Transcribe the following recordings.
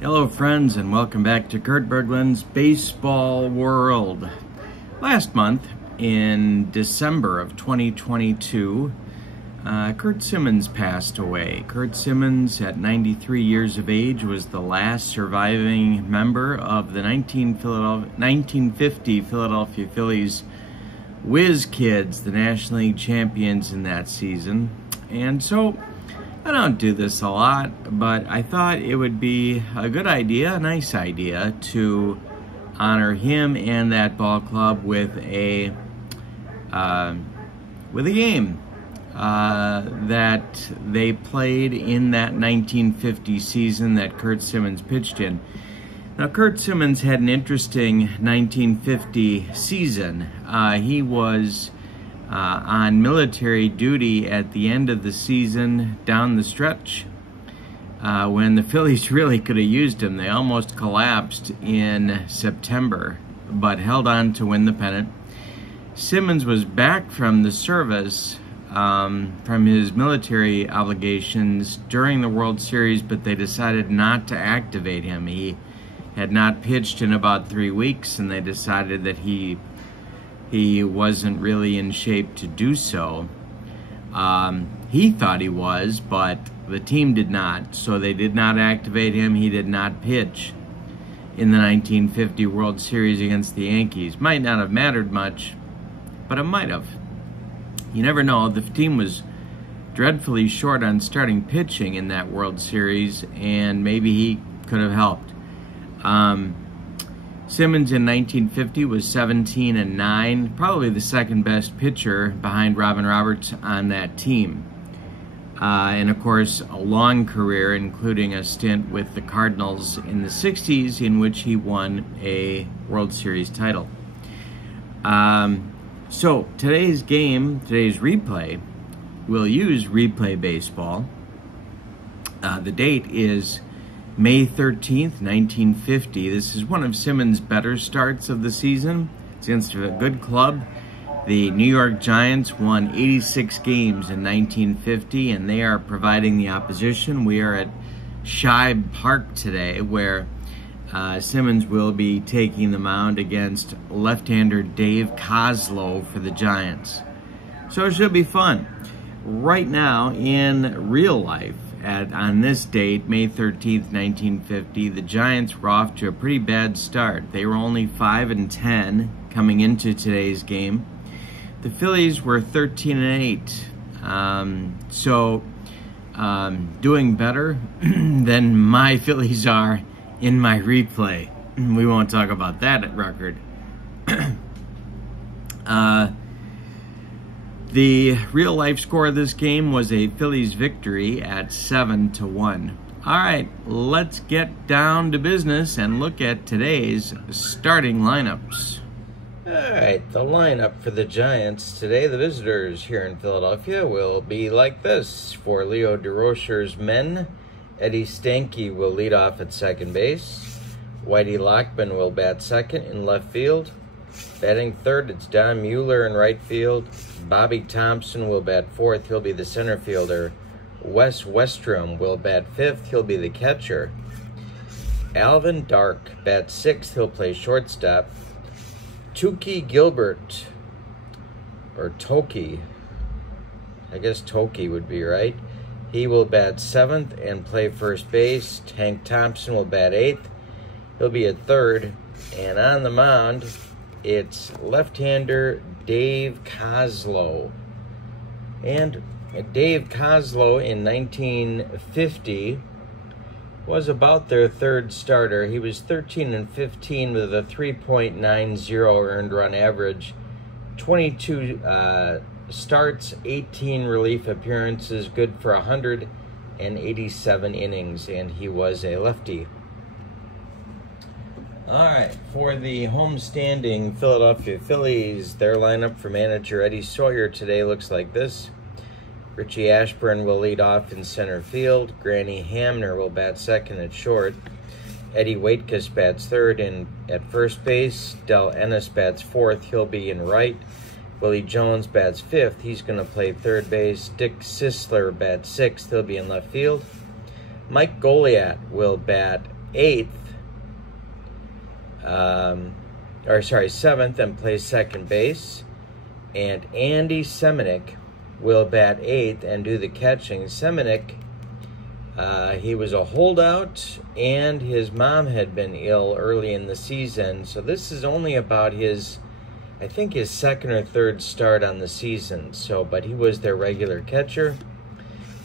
Hello friends, and welcome back to Curt Berglund's Baseball World. Last month, in December of 2022, Curt Simmons passed away. Curt Simmons, at 93 years of age, was the last surviving member of the 1950 Philadelphia Phillies Whiz Kids, the National League champions in that season. And so, I don't do this a lot, but I thought it would be a good idea, a nice idea, to honor him and that ball club with a game that they played in that 1950 season that Curt Simmons pitched in. Now, Curt Simmons had an interesting 1950 season. He was on military duty at the end of the season down the stretch when the Phillies really could have used him. They almost collapsed in September, but held on to win the pennant. Simmons was back from the service, from his military obligations during the World Series, but they decided not to activate him. He had not pitched in about 3 weeks, and they decided that he wasn't really in shape to do so. He thought he was, but the team did not, so they did not activate him. He did not pitch in the 1950 World Series against the Yankees. Might not have mattered much, but it might have. You never know. The team was dreadfully short on starting pitching in that World Series, and maybe he could have helped. Simmons in 1950 was 17-9, probably the second best pitcher behind Robin Roberts on that team. And of course, a long career, including a stint with the Cardinals in the 60s, in which he won a World Series title. So today's replay, we'll use replay baseball. The date is May 13th, 1950. This is one of Simmons' better starts of the season. It's against a good club. The New York Giants won 86 games in 1950, and they are providing the opposition. We are at Shibe Park today, where Simmons will be taking the mound against left-hander Dave Kozlow for the Giants. So it should be fun. Right now, in real life, on this date, May 13th, 1950, the Giants were off to a pretty bad start. They were only 5-10 coming into today's game. The Phillies were 13-8, doing better than my Phillies are in my replay. We won't talk about that record. The real-life score of this game was a Phillies victory at 7-1. All right, let's get down to business and look at today's starting lineups. All right, the lineup for the Giants today, the visitors here in Philadelphia, will be like this. For Leo DeRocher's men, Eddie Stanky will lead off at second base. Whitey Lockman will bat second in left field. Batting third, it's Don Mueller in right field. Bobby Thompson will bat fourth. He'll be the center fielder. Wes Westrom will bat fifth. He'll be the catcher. Alvin Dark bats sixth. He'll play shortstop. Touki Gilbert, or Toki, I guess Toki would be right. He will bat seventh and play first base. Hank Thompson will bat eighth. He'll be at third. And on the mound, it's left-hander Dave Kozlow. And Dave Kozlow in 1950 was about their third starter. He was 13-15 with a 3.90 earned run average, 22 starts, 18 relief appearances, good for 187 innings, and he was a lefty. All right, for the homestanding Philadelphia Phillies, their lineup for manager Eddie Sawyer today looks like this. Richie Ashburn will lead off in center field. Granny Hamner will bat second at short. Eddie Waitkus bats third and at first base. Del Ennis bats fourth. He'll be in right. Willie Jones bats fifth. He's going to play third base. Dick Sisler bats sixth. He'll be in left field. Mike Goliat will bat seventh, and plays second base. And Andy Semenick will bat eighth and do the catching. Semenick, he was a holdout, and his mom had been ill early in the season. So this is only about his, I think, his second or third start on the season. But he was their regular catcher.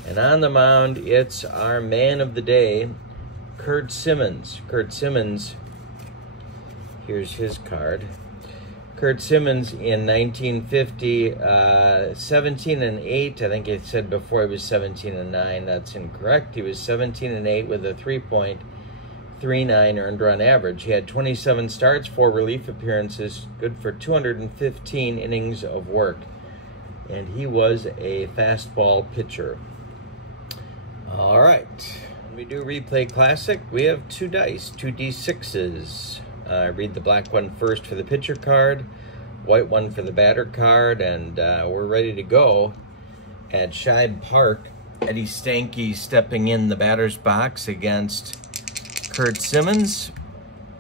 And on the mound, it's our man of the day, Curt Simmons. Curt Simmons, here's his card. Curt Simmons in 1950, 17-8. I think it said before he was 17-9. That's incorrect. He was 17-8 with a 3.39 earned run average. He had 27 starts, 4 relief appearances, good for 215 innings of work. And he was a fastball pitcher. All right. When we do Replay Classic, we have 2 dice, 2 D6s. Read the black one first for the pitcher card, white one for the batter card, and we're ready to go at Shibe Park. Eddie Stanky stepping in the batter's box against Curt Simmons.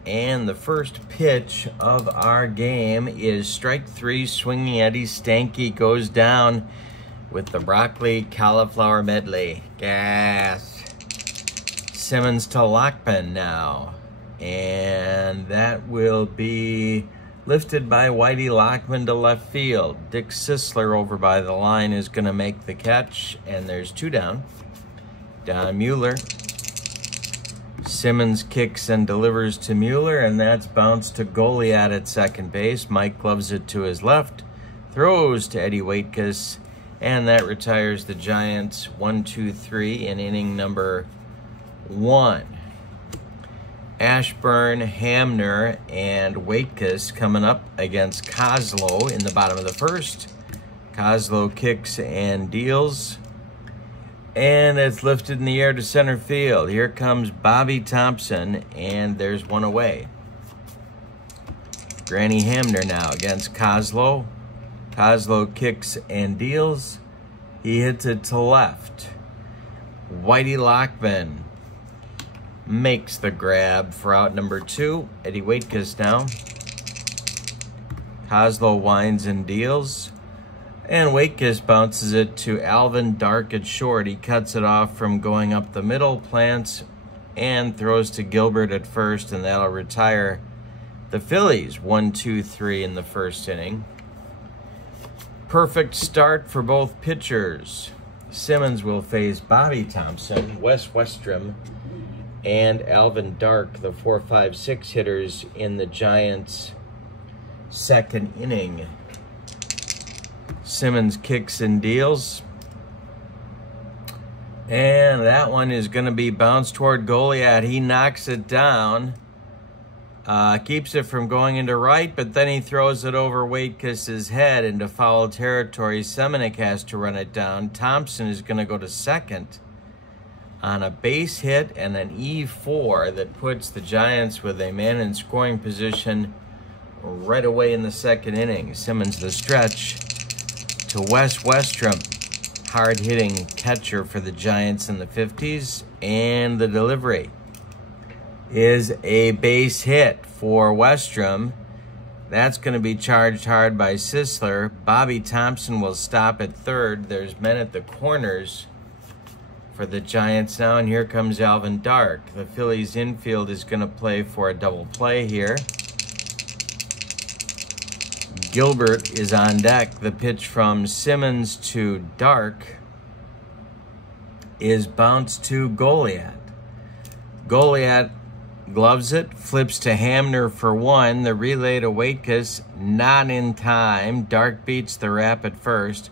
And the first pitch of our game is strike 3. Swinging Eddie Stanky goes down with the broccoli cauliflower medley. Gas. Simmons to Lockman now. And that will be lifted by Whitey Lockman to left field. Dick Sisler over by the line is going to make the catch, and there's 2 down. Don Mueller. Simmons kicks and delivers to Mueller, and that's bounced to Goliat at second base. Mike gloves it to his left, throws to Eddie Waitkus, and that retires the Giants 1-2-3 in inning number 1. Ashburn, Hamner, and Waitkus coming up against Kozlow in the bottom of the first. Kozlow kicks and deals, and it's lifted in the air to center field. Here comes Bobby Thompson, and there's 1 away. Granny Hamner now against Kozlow. Kozlow kicks and deals. He hits it to left. Whitey Lockman makes the grab for out number 2. Eddie Waitkus now. Kozlow winds and deals. And Waitkus bounces it to Alvin Dark at short. He cuts it off from going up the middle, plants, and throws to Gilbert at first, and that'll retire the Phillies 1-2-3 in the first inning. Perfect start for both pitchers. Simmons will face Bobby Thompson, Wes Westrom, and Alvin Dark, the 4-5-6 hitters in the Giants' second inning. Simmons kicks and deals. And that one is going to be bounced toward Goliat. He knocks it down. Keeps it from going into right, but then he throws it over Waitkus' head into foul territory. Semenick has to run it down. Thompson is going to go to second on a base hit and an E4 that puts the Giants with a man in scoring position right away in the second inning. Simmons the stretch to Wes Westrom, hard-hitting catcher for the Giants in the 50s, and the delivery is a base hit for Westrom. That's going to be charged hard by Sisler. Bobby Thompson will stop at third. There's men at the corners for the Giants now, and here comes Alvin Dark. The Phillies infield is going to play for a double play here. Gilbert is on deck. The pitch from Simmons to Dark is bounced to Goliat. Goliat gloves it, flips to Hamner for 1. The relay to Waitkus, not in time. Dark beats the rap at first.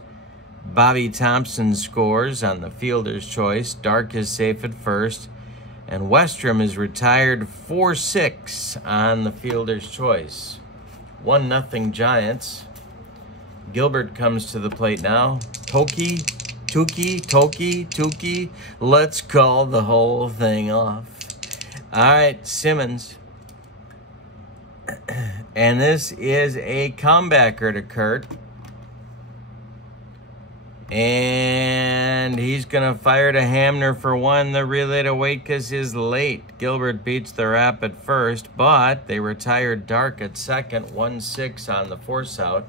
Bobby Thompson scores on the fielder's choice. Dark is safe at first. And Westrom is retired 4-6 on the fielder's choice. 1-0 Giants. Gilbert comes to the plate now. Toki. Let's call the whole thing off. All right, Simmons. And this is a comebacker to Curt. And he's going to fire to Hamner for one. The relay to Waitkus is late. Gilbert beats the Rap at first, but they retired Dark at second, 1-6 on the force out.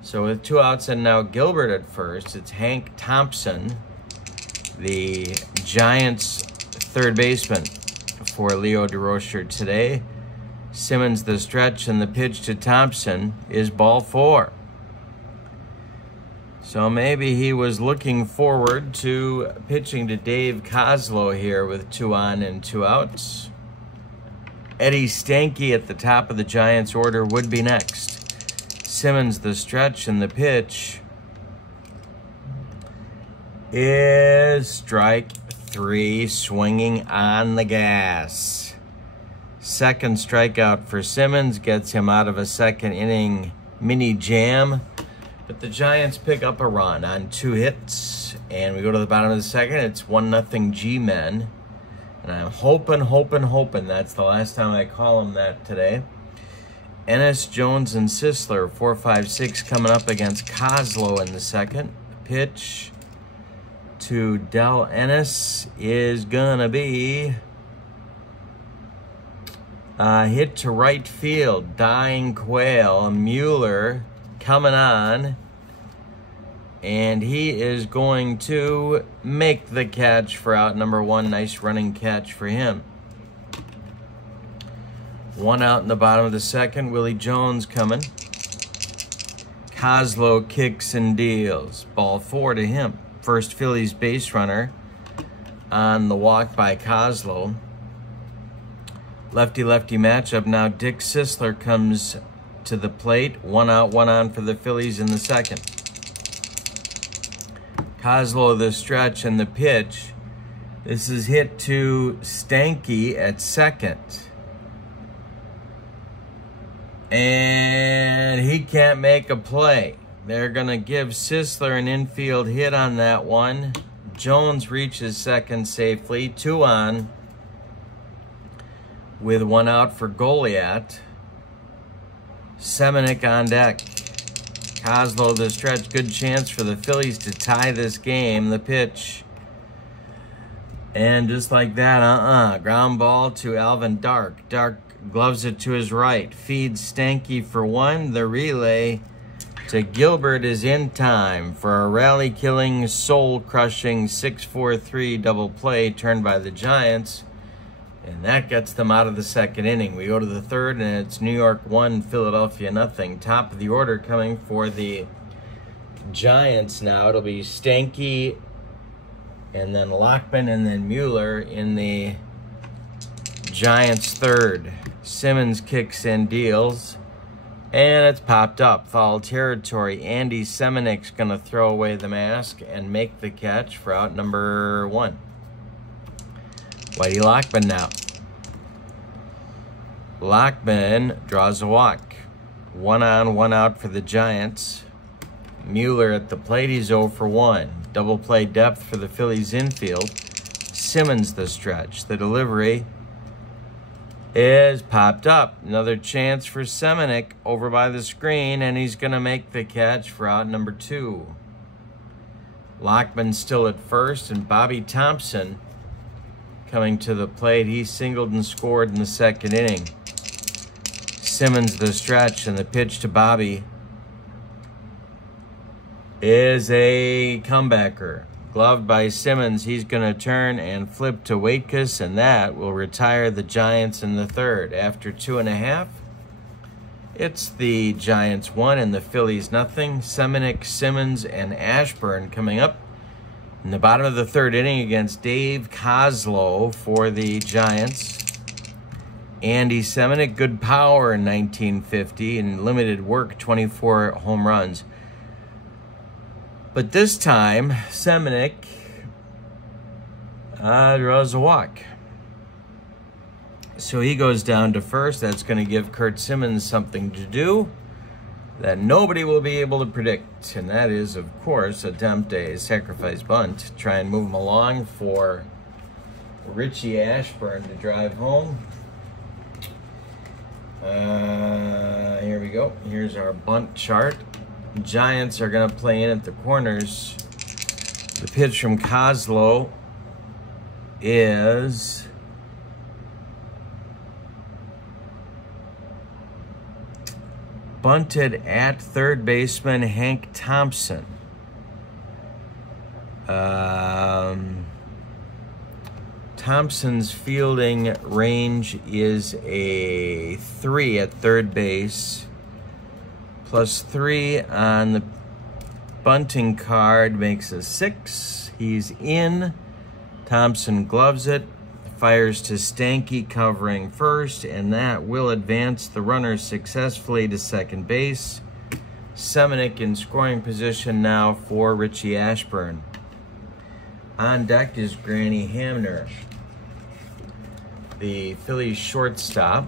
So with 2 outs and now Gilbert at first, it's Hank Thompson, the Giants' third baseman for Leo DeRocher today. Simmons the stretch, and the pitch to Thompson is ball 4. So maybe he was looking forward to pitching to Dave Kozlow here with 2 on and 2 outs. Eddie Stanky at the top of the Giants order would be next. Simmons the stretch, and the pitch is strike 3, swinging on the gas. Second strikeout for Simmons gets him out of a second inning mini jam. But the Giants pick up a run on 2 hits, and we go to the bottom of the second. It's 1-0 G-Men, and I'm hoping that's the last time I call them that today. Ennis, Jones, and Sisler, 4-5-6 coming up against Kozlow in the second. Pitch to Del Ennis is gonna be a hit to right field. Dying Quail, Mueller coming on, and he is going to make the catch for out number 1. Nice running catch for him. 1 out in the bottom of the second. Willie Jones coming. Kozlow kicks and deals. Ball 4 to him. First Phillies base runner on the walk by Kozlow. Lefty-lefty matchup. Now Dick Sisler comes to the plate. 1 out, 1 on for the Phillies in the second. Kozlow the stretch, and the pitch. This is hit to Stanky at second. And he can't make a play. They're going to give Sisler an infield hit on that one. Jones reaches second safely. 2 on with 1 out for Goliath. Semenuk on deck. Kozlow the stretch. Good chance for the Phillies to tie this game. The pitch. And just like that, ground ball to Alvin Dark. Dark gloves it to his right. Feeds Stanky for 1. The relay to Gilbert is in time for a rally-killing, soul-crushing 6-4-3 double play turned by the Giants. And that gets them out of the second inning. We go to the third, and it's New York 1, Philadelphia nothing. Top of the order coming for the Giants now. It'll be Stanky, and then Lockman, and then Mueller in the Giants' third. Simmons kicks and deals, and it's popped up. Foul territory. Andy Semenuk's going to throw away the mask and make the catch for out number 1. Whitey Lockman now. Lockman draws a walk. 1 on, 1 out for the Giants. Mueller at the plate. He's 0 for 1. Double play depth for the Phillies infield. Simmons the stretch. The delivery is popped up. Another chance for Semenuk over by the screen, and he's going to make the catch for out number 2. Lockman still at first, and Bobby Thompson coming to the plate. He singled and scored in the second inning. Simmons the stretch, and the pitch to Bobby is a comebacker. Gloved by Simmons. He's going to turn and flip to Waitkus, and that will retire the Giants in the third. After 2.5, it's the Giants 1 and the Phillies nothing. Semenuk, Simmons, and Ashburn coming up in the bottom of the third inning against Dave Kozlow for the Giants. Andy Semenuk, good power in 1950 and limited work, 24 home runs. But this time, Semenuk draws a walk. So he goes down to first. That's going to give Curt Simmons something to do that nobody will be able to predict. And that is, of course, attempt a sacrifice bunt. Try and move him along for Richie Ashburn to drive home. Here we go. Here's our bunt chart. Giants are going to play in at the corners. The pitch from Kozlo is bunted at third baseman Hank Thompson. Thompson's fielding range is a 3 at third base, +3 on the bunting card makes a 6. He's in. Thompson gloves it, fires to Stanky covering first, and that will advance the runner successfully to second base. Semenick in scoring position now for Richie Ashburn. On deck is Granny Hamner, the Phillies shortstop.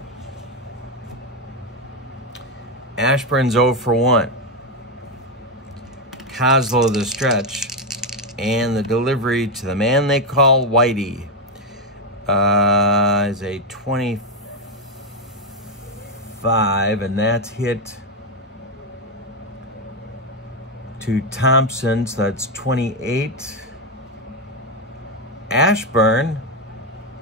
Ashburn's 0 for 1. Kozlo the stretch, and the delivery to the man they call Whitey is a 25, and that's hit to Thompson, so that's 28. Ashburn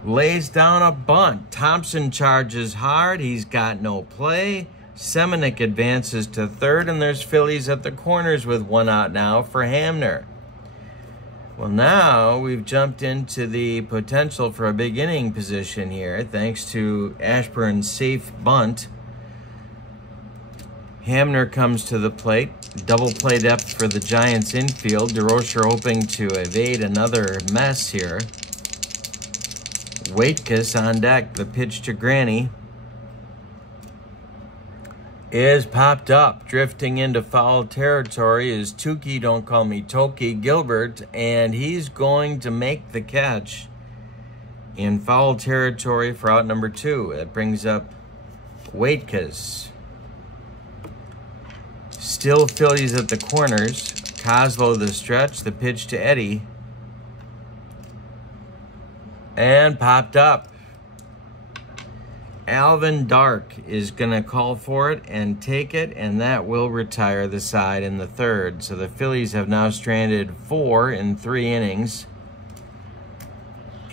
lays down a bunt. Thompson charges hard. He's got no play. Semenick advances to third, and there's Phillies at the corners with 1 out now for Hamner. Well, now we've jumped into the potential for a big inning position here, thanks to Ashburn's safe bunt. Hamner comes to the plate. Double play depth for the Giants infield. DeRocher hoping to evade another mess here. Waitkus on deck. The pitch to Granny is popped up. Drifting into foul territory is Tukey, don't call me Toki, Gilbert, and he's going to make the catch in foul territory for out number 2. That brings up Waitkus. Still Phillies at the corners. Kozlo the stretch, the pitch to Eddie, and popped up. Alvin Dark is going to call for it and take it, and that will retire the side in the third. So the Phillies have now stranded 4 in 3 innings.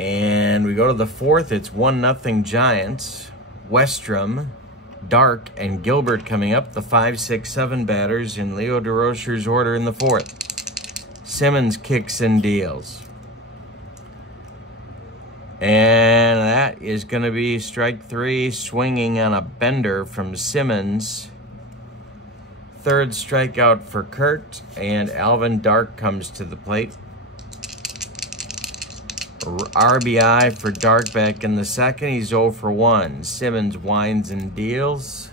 And we go to the fourth. It's 1-0 Giants. Westrom, Dark, and Gilbert coming up, the 5, 6, 7 batters in Leo DeRocher's order in the fourth. Simmons kicks and deals. And that is going to be strike 3, swinging on a bender from Simmons. Third strikeout for Curt, and Alvin Dark comes to the plate. RBI for Dark back in the second. He's 0 for 1. Simmons winds and deals.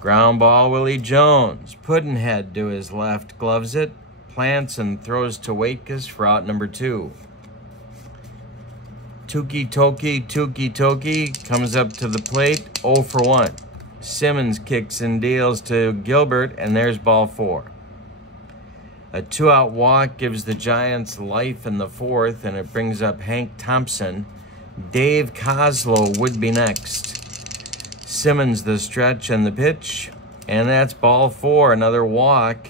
Ground ball, Willie Jones. Puddinhead to his left, gloves it. Plants and throws to Waitkus for out number 2. Tukey Toki comes up to the plate, 0 for 1. Simmons kicks and deals to Gilbert, and there's ball 4. A 2-out walk gives the Giants life in the fourth, and it brings up Hank Thompson. Dave Kozlo would be next. Simmons the stretch and the pitch, and that's ball 4. Another walk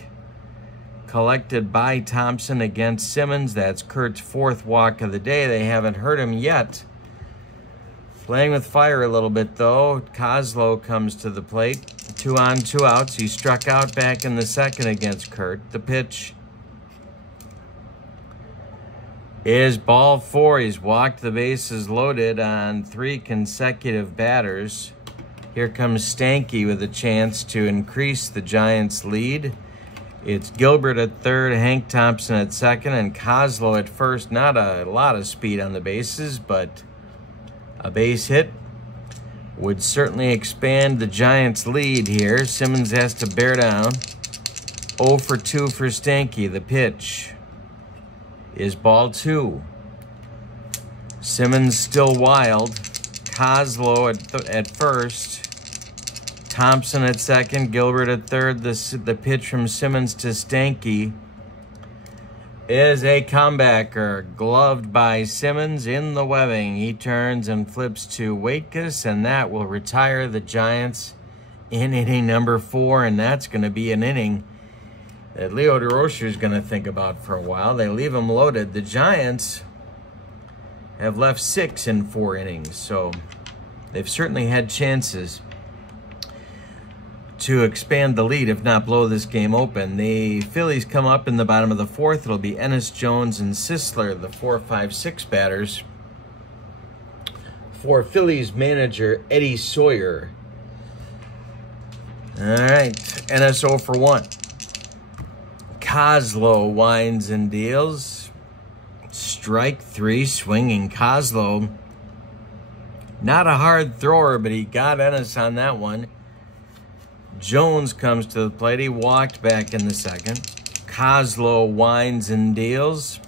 collected by Thompson against Simmons. That's Curt's 4th walk of the day. They haven't hurt him yet. Playing with fire a little bit, though. Kozlo comes to the plate. 2 on, 2 outs. He struck out back in the second against Curt. The pitch is ball 4. He's walked the bases loaded on 3 consecutive batters. Here comes Stanky with a chance to increase the Giants' lead. It's Gilbert at third, Hank Thompson at second, and Kozlo at first. Not a lot of speed on the bases, but a base hit would certainly expand the Giants' lead here. Simmons has to bear down. 0 for 2 for Stanky. The pitch is ball 2. Simmons still wild. Kozlo at first. Thompson at second, Gilbert at third. The pitch from Simmons to Stanky is a comebacker, gloved by Simmons in the webbing. He turns and flips to Waitkus, and that will retire the Giants in inning number 4, and that's going to be an inning that Leo DeRocher is going to think about for a while. They leave him loaded. The Giants have left 6 in 4 innings, so they've certainly had chances to expand the lead, if not blow this game open. The Phillies come up in the bottom of the 4th. It'll be Ennis, Jones, and Sisler, the 4, 5, 6 batters, for Phillies manager Eddie Sawyer. All right, Ennis 0 for 1. Kozlow winds and deals. Strike 3, swinging. Kozlow, not a hard thrower, but he got Ennis on that one. Jones comes to the plate. He walked back in the 2nd. Kozlow winds and deals.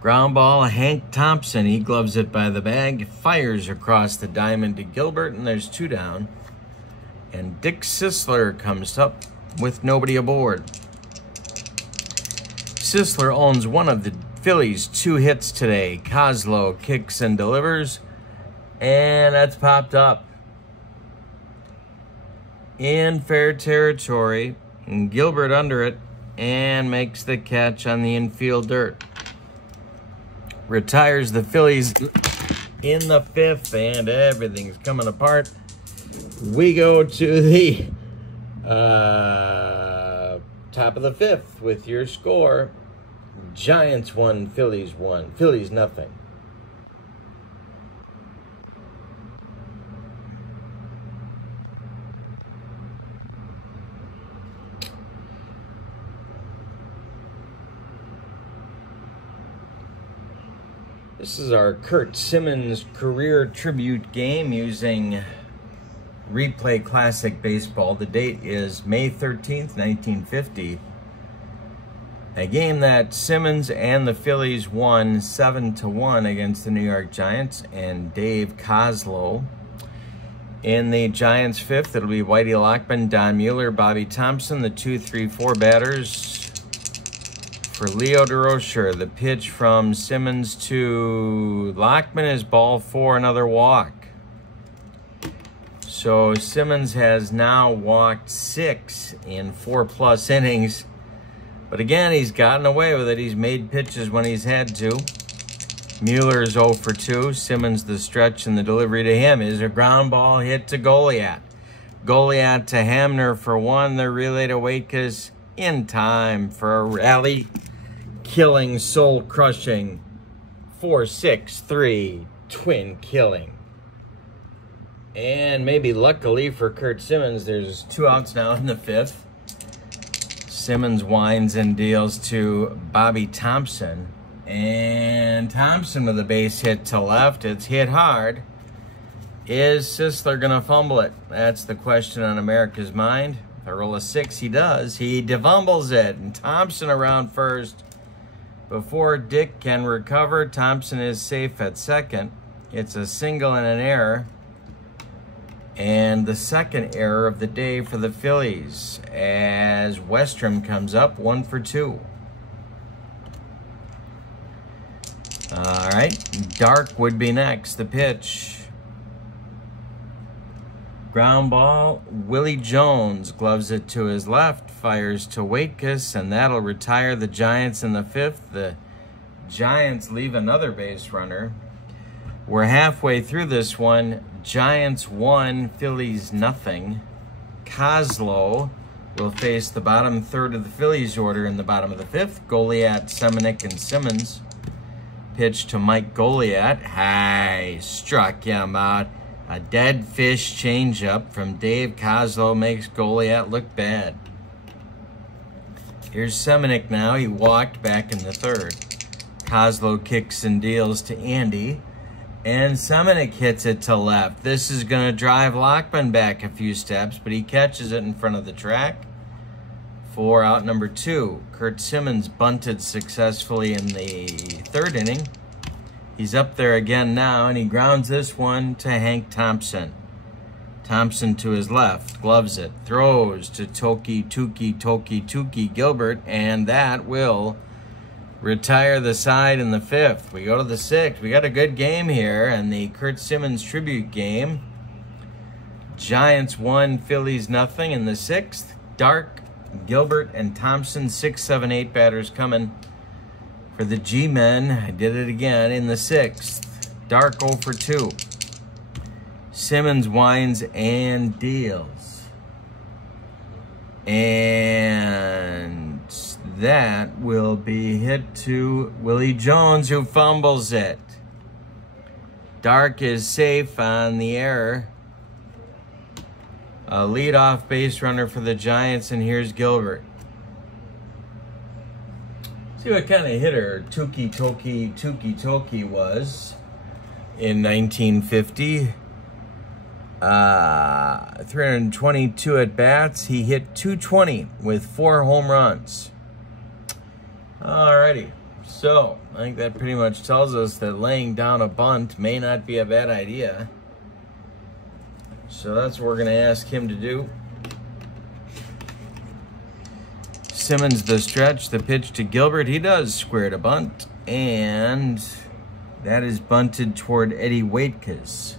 Ground ball, Hank Thompson. He gloves it by the bag. Fires across the diamond to Gilbert, and there's 2 down. And Dick Sisler comes up with nobody aboard. Sisler owns one of the Phillies' 2 hits today. Kozlow kicks and delivers, and that's popped up in fair territory, and Gilbert under it, and makes the catch on the infield dirt. Retires the Phillies in the 5th, and everything's coming apart. We go to the top of the 5th with your score. Giants 1, Phillies 1. Phillies nothing. This is our Curt Simmons career tribute game using Replay Classic Baseball. The date is May 13th, 1950. A game that Simmons and the Phillies won 7-1 against the New York Giants, and Dave Kozlow. In the Giants' 5th, it'll be Whitey Lockman, Don Mueller, Bobby Thompson, the 2, 3, 4 batters. For Leo DeRocher, the pitch from Simmons to Lockman is ball 4, another walk. So Simmons has now walked 6 in 4+ innings. But again, he's gotten away with it. He's made pitches when he's had to. Mueller is 0 for 2. Simmons, the stretch, and the delivery to him is a ground ball hit to Goliath. Goliath to Hamner for 1. The relay to Waitkus in time for a rally. Killing, soul-crushing 4-6-3 twin killing. And maybe luckily for Curt Simmons, there's 2 outs now in the 5th. Simmons winds and deals to Bobby Thompson. And Thompson with a base hit to left. It's hit hard. Is Sisler going to fumble it? That's the question on America's mind. If I roll a 6, he does. He defumbles it. And Thompson around first. Before Dick can recover, Thompson is safe at 2nd. It's a single and an error. And the 2nd error of the day for the Phillies as Westrom comes up 1 for 2. All right, Dark would be next. The pitch. Ground ball, Willie Jones gloves it to his left, fires to Waitkus, and that'll retire the Giants in the 5th. The Giants leave another base runner. We're halfway through this one. Giants 1, Phillies nothing. Kozlow will face the bottom 3rd of the Phillies order in the bottom of the 5th. Goliath, Semenick, and Simmons. Pitch to Mike Goliath. High, struck him out. A dead fish changeup from Dave Kozlow makes Goliath look bad. Here's Semenick now. He walked back in the 3rd. Kozlow kicks and deals to Andy. And Semenick hits it to left. This is going to drive Lockman back a few steps, but he catches it in front of the track for out number 2. Curt Simmons bunted successfully in the 3rd inning. He's up there again now, and he grounds this one to Hank Thompson. Thompson to his left, gloves it, throws to Toki Gilbert, and that will retire the side in the 5th. We go to the 6th. We got a good game here, and the Curt Simmons tribute game. Giants 1, Phillies nothing in the 6th. Dark Gilbert and Thompson, 6, 7, 8 batters coming for the G-men. I did it again in the 6th. Dark 0 for 2. Simmons winds and deals. And that will be hit to Willie Jones, who fumbles it. Dark is safe on the error. A leadoff base runner for the Giants, and here's Gilbert. See what kind of hitter Tuki Toki was in 1950. 322 at-bats. He hit 220 with 4 home runs. Alrighty. So, I think that pretty much tells us that laying down a bunt may not be a bad idea. So that's what we're going to ask him to do. Simmons the stretch, the pitch to Gilbert. He does square to bunt, and that is bunted toward Eddie Waitkus.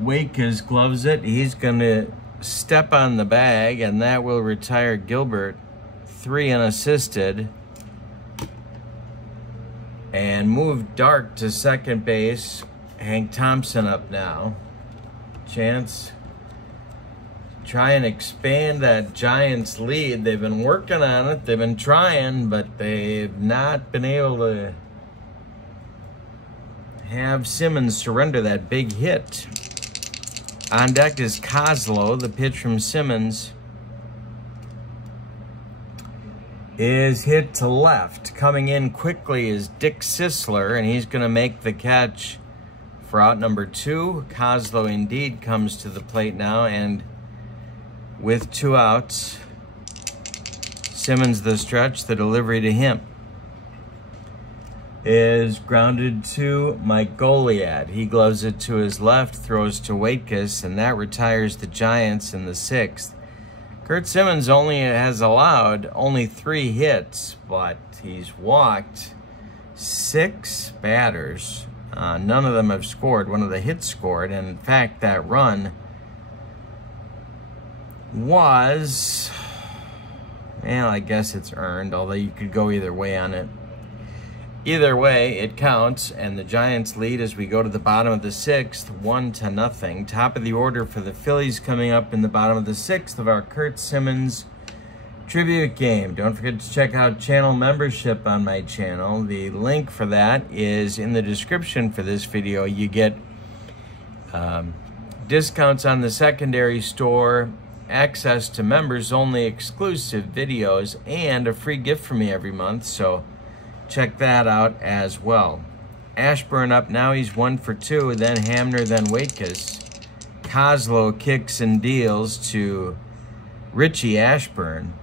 Waitkus gloves it. He's going to step on the bag, and that will retire Gilbert. 3 unassisted. And move Dark to second base. Hank Thompson up now. Chance to try and expand that Giants lead. They've been working on it. They've been trying, but they've not been able to have Simmons surrender that big hit. On deck is Kozlow. The pitch from Simmons is hit to left. Coming in quickly is Dick Sisler, and he's going to make the catch for out number 2. Kozlow indeed comes to the plate now, and with 2 outs, Simmons the stretch, the delivery to him is grounded to Mike Goliad. He gloves it to his left, throws to Waitkus, and that retires the Giants in the 6th. Curt Simmons has allowed only 3 hits, but he's walked 6 batters. None of them have scored. One of the hits scored, and in fact, that run was, well, I guess it's earned, although you could go either way on it. Either way, it counts, and the Giants lead as we go to the bottom of the 6th, 1-0. Top of the order for the Phillies coming up in the bottom of the 6th of our Curt Simmons tribute game. Don't forget to check out channel membership on my channel. The link for that is in the description for this video. You get discounts on the secondary store, access to members-only exclusive videos, and a free gift from me every month, so check that out as well. Ashburn up now. He's 1 for 2. Then Hamner, then Waitkus. Kozlow kicks and deals to Richie Ashburn.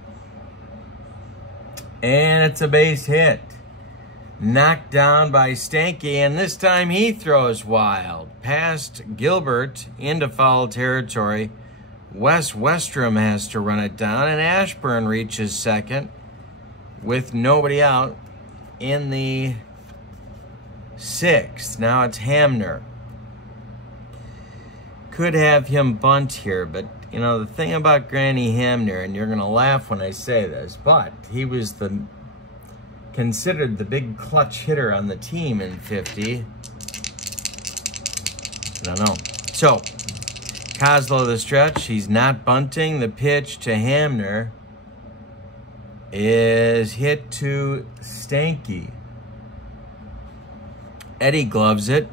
And it's a base hit. Knocked down by Stanky, and this time he throws wild. Past Gilbert into foul territory. Wes Westrom has to run it down, and Ashburn reaches second with nobody out. In the 6th, now it's Hamner. Could have him bunt here, but you know, the thing about Granny Hamner, and you're going to laugh when I say this, but he was considered the big clutch hitter on the team in 50. I don't know. So, Kozlow the stretch, he's not bunting. The pitch to Hamner is hit to Stanky. Eddie gloves it,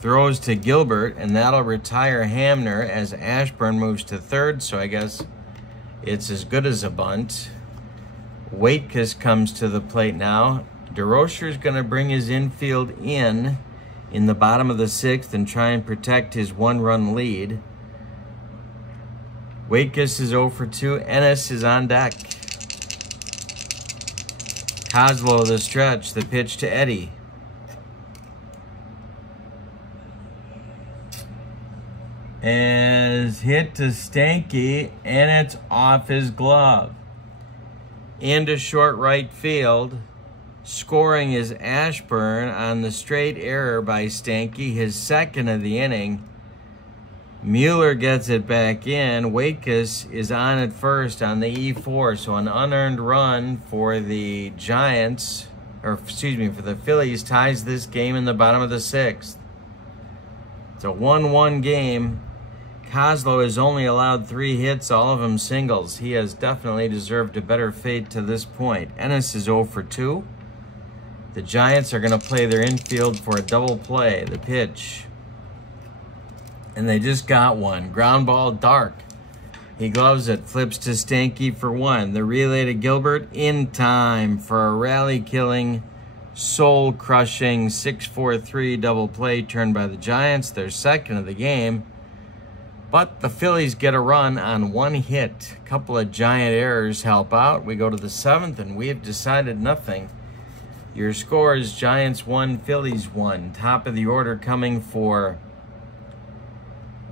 throws to Gilbert, and that'll retire Hamner as Ashburn moves to 3rd, so I guess it's as good as a bunt. Waitkus comes to the plate now. DeRocher's going to bring his infield in the bottom of the 6th and try and protect his 1-run lead. Waitkus is 0 for 2. Ennis is on deck. Kozlow the stretch, the pitch to Eddie. Is hit to Stanky, and it's off his glove. Into short right field. Scoring is Ashburn on the straight error by Stanky, his 2nd of the inning. Mueller gets it back in. Waitkus is on at first on the E4, so an unearned run for the Giants, or excuse me, for the Phillies, ties this game in the bottom of the 6th. It's a 1-1 game. Kozlo has only allowed 3 hits, all of them singles. He has definitely deserved a better fate to this point. Ennis is 0 for 2. The Giants are going to play their infield for a double play. The pitch. And they just got one. Ground ball, Dark. He gloves it, flips to Stanky for 1. The relay to Gilbert in time for a rally-killing, soul-crushing 6-4-3 double play turned by the Giants, their second of the game. But the Phillies get a run on 1 hit. A couple of Giant errors help out. We go to the 7th, and we have decided nothing. Your score is Giants 1, Phillies 1. Top of the order coming for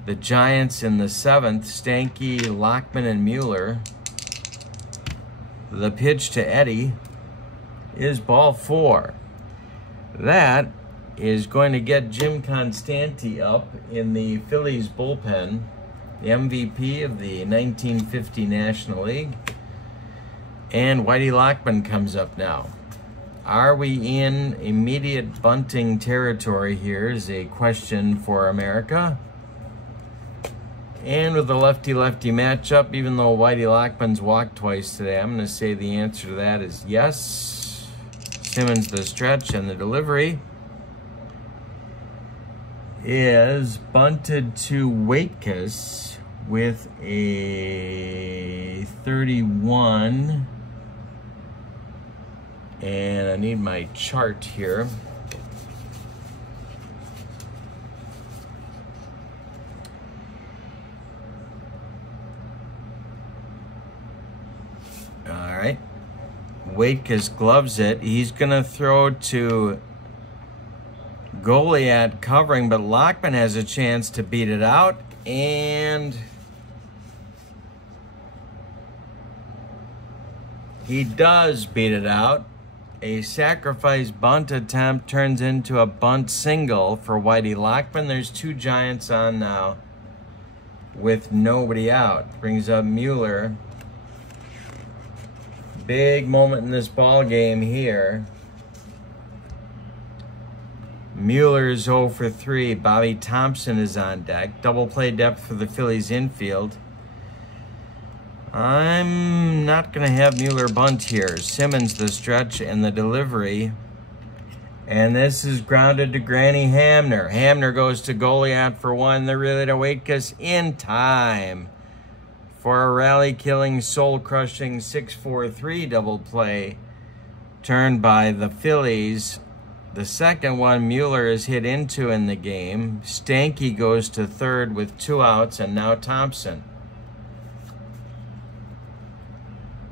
the Giants in the 7th, Stanky, Lockman, and Mueller. The pitch to Eddie is ball 4. That is going to get Jim Constanti up in the Phillies bullpen, the MVP of the 1950 National League. And Whitey Lockman comes up now. Are we in immediate bunting territory here is a question for America. And with the lefty-lefty matchup, even though Whitey Lockman's walked twice today, I'm going to say the answer to that is yes. Simmons the stretch, and the delivery is bunted to Waitkus with a 31. And I need my chart here. All right. Waitkus gloves it. He's going to throw to Goliat covering, but Lockman has a chance to beat it out, and he does beat it out. A sacrifice bunt attempt turns into a bunt single for Whitey Lockman. There's 2 Giants on now with nobody out. Brings up Mueller. Big moment in this ball game here. Mueller's 0 for 3. Bobby Thompson is on deck. Double play depth for the Phillies infield. I'm not going to have Mueller bunt here. Simmons the stretch and the delivery. And this is grounded to Granny Hamner. Hamner goes to Goliat for 1. The relay to Waitkus in time for a rally-killing, soul-crushing 6-4-3 double play turned by the Phillies. The second one Mueller is hit into in the game. Stanky goes to third with 2 outs, and now Thompson.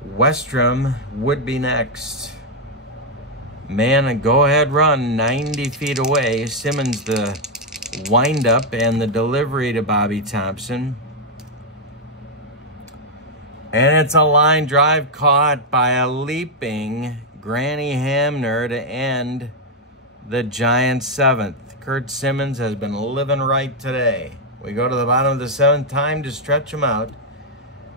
Westrom would be next. Man, a go-ahead run 90 feet away. Simmons the wind-up and the delivery to Bobby Thompson. And it's a line drive caught by a leaping Granny Hamner to end the Giants' 7th. Curt Simmons has been living right today. We go to the bottom of the 7th. Time to stretch them out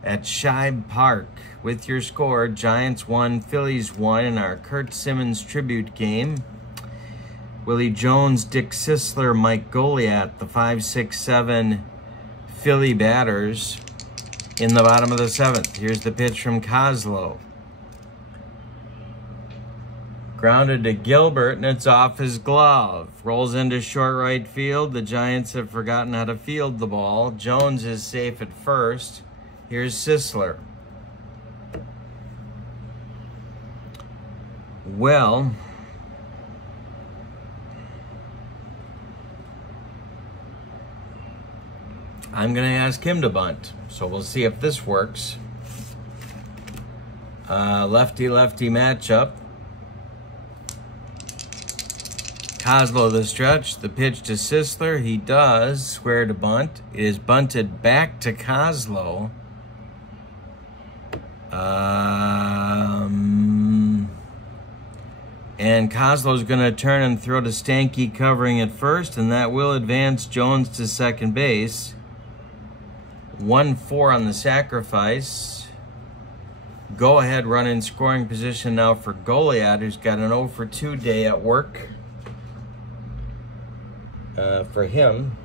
at Shibe Park. With your score, Giants 1, Phillies 1 in our Curt Simmons tribute game. Willie Jones, Dick Sisler, Mike Goliat, the 5, 6, 7 Philly batters in the bottom of the 7th. Here's the pitch from Kozlo. Grounded to Gilbert, and it's off his glove. Rolls into short right field. The Giants have forgotten how to field the ball. Jones is safe at first. Here's Sisler. Well, I'm going to ask him to bunt, so we'll see if this works. Lefty-lefty matchup. Kozlo the stretch, the pitch to Sisler. He does square to bunt. It is bunted back to Kozlo. And Kozlo's going to turn and throw to Stanky covering at first, and that will advance Jones to second base. 1-4 on the sacrifice. Go ahead run in scoring position now for Goliath, who's got an 0 for 2 day at work for him.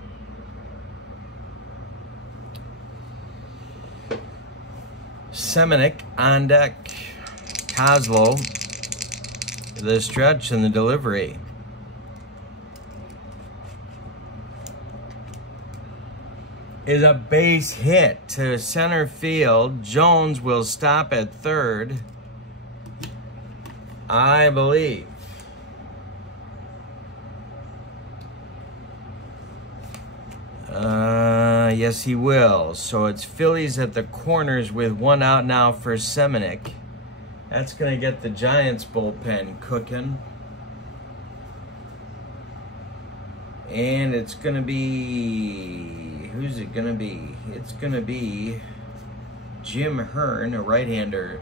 Semenic on deck. Kozlo, the stretch and the delivery. Is a base hit to center field. Jones will stop at third, I believe. Yes, he will. So it's Phillies at the corners with 1 out now for Semenic. That's going to get the Giants bullpen cooking. And it's going to be... who's it going to be? It's going to be Jim Hearn, a right-hander,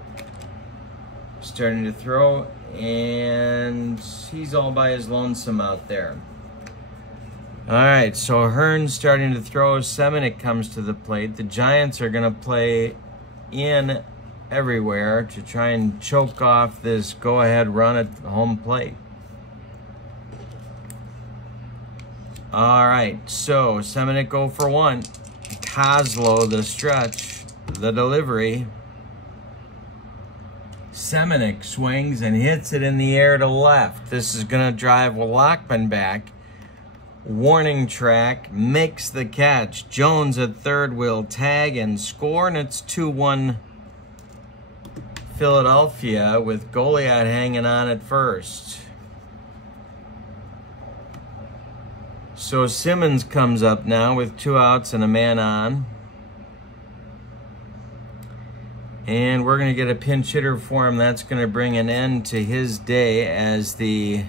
starting to throw. And he's all by his lonesome out there. All right, so Hearn's starting to throw. Semenic comes to the plate. The Giants are going to play in everywhere to try and choke off this go-ahead run at the home plate. All right, so Semenic 0 for 1. Kozlo, the stretch, the delivery. Semenic swings and hits it in the air to left. This is going to drive Lockman back. Warning track, makes the catch. Jones at third will tag and score, and it's 2-1 Philadelphia with Goliath hanging on at first. So Simmons comes up now with 2 outs and a man on. And we're going to get a pinch hitter for him. That's going to bring an end to his day, as the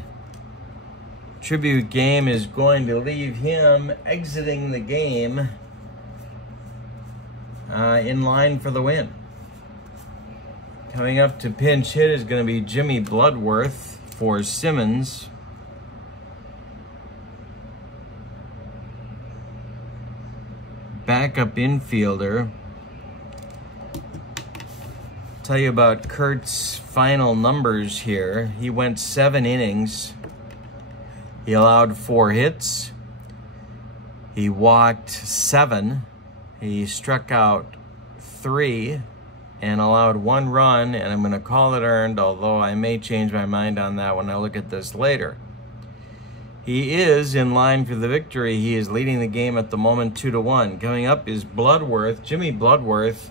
tribute game is going to leave him exiting the game in line for the win. Coming up to pinch hit is going to be Jimmy Bloodworth for Simmons. Backup infielder. Tell you about Curt's final numbers here. He went 7 innings. He allowed 4 hits. He walked 7. He struck out 3 and allowed 1 run, and I'm going to call it earned, although I may change my mind on that when I look at this later. He is in line for the victory. He is leading the game at the moment 2-1. Coming up is Bloodworth, Jimmy Bloodworth.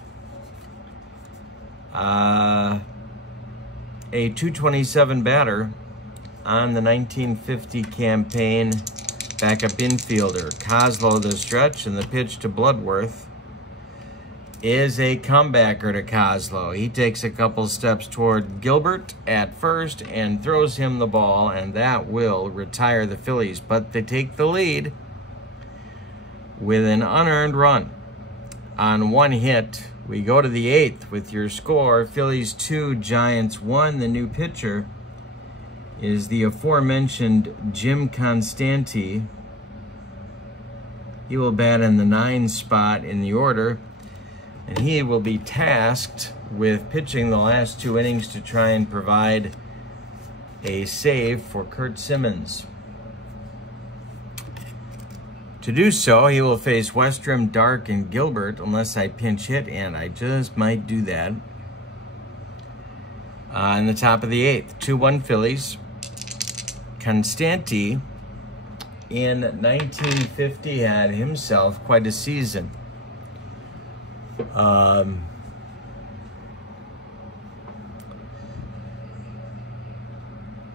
A .227 batter on the 1950 campaign, backup infielder. Kozlo the stretch, and the pitch to Bloodworth is a comebacker to Kozlo. He takes a couple steps toward Gilbert at first and throws him the ball, and that will retire the Phillies. But they take the lead with an unearned run on 1 hit. We go to the 8th with your score. Phillies 2, Giants 1. The new pitcher is the aforementioned Jim Constanti. He will bat in the 9 spot in the order, and he will be tasked with pitching the last 2 innings to try and provide a save for Curt Simmons. To do so, he will face Westrom, Dark, and Gilbert, unless I pinch hit, and I just might do that. In the top of the 8th, 2-1 Phillies. Constanti, in 1950, had himself quite a season. All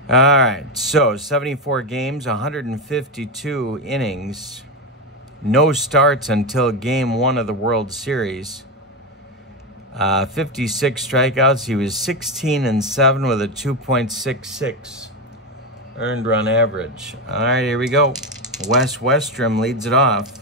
right, so 74 games, 152 innings. No starts until Game 1 of the World Series. 56 strikeouts. He was 16-7 with a 2.66 earned run average. All right, here we go. Wes Westrom leads it off.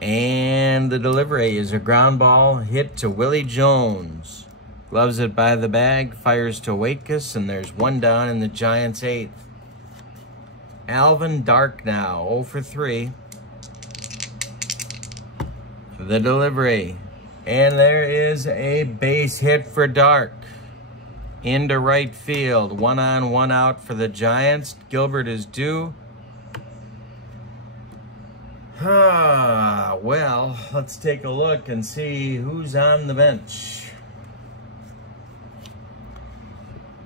And the delivery is a ground ball hit to Willie Jones. Gloves it by the bag, fires to Waitkus, and there's 1 down in the Giants' 8th. Alvin Dark now, 0 for 3. The delivery. And there is a base hit for Dark. Into right field. 1 on, 1 out for the Giants. Gilbert is due. Well, let's take a look and see who's on the bench.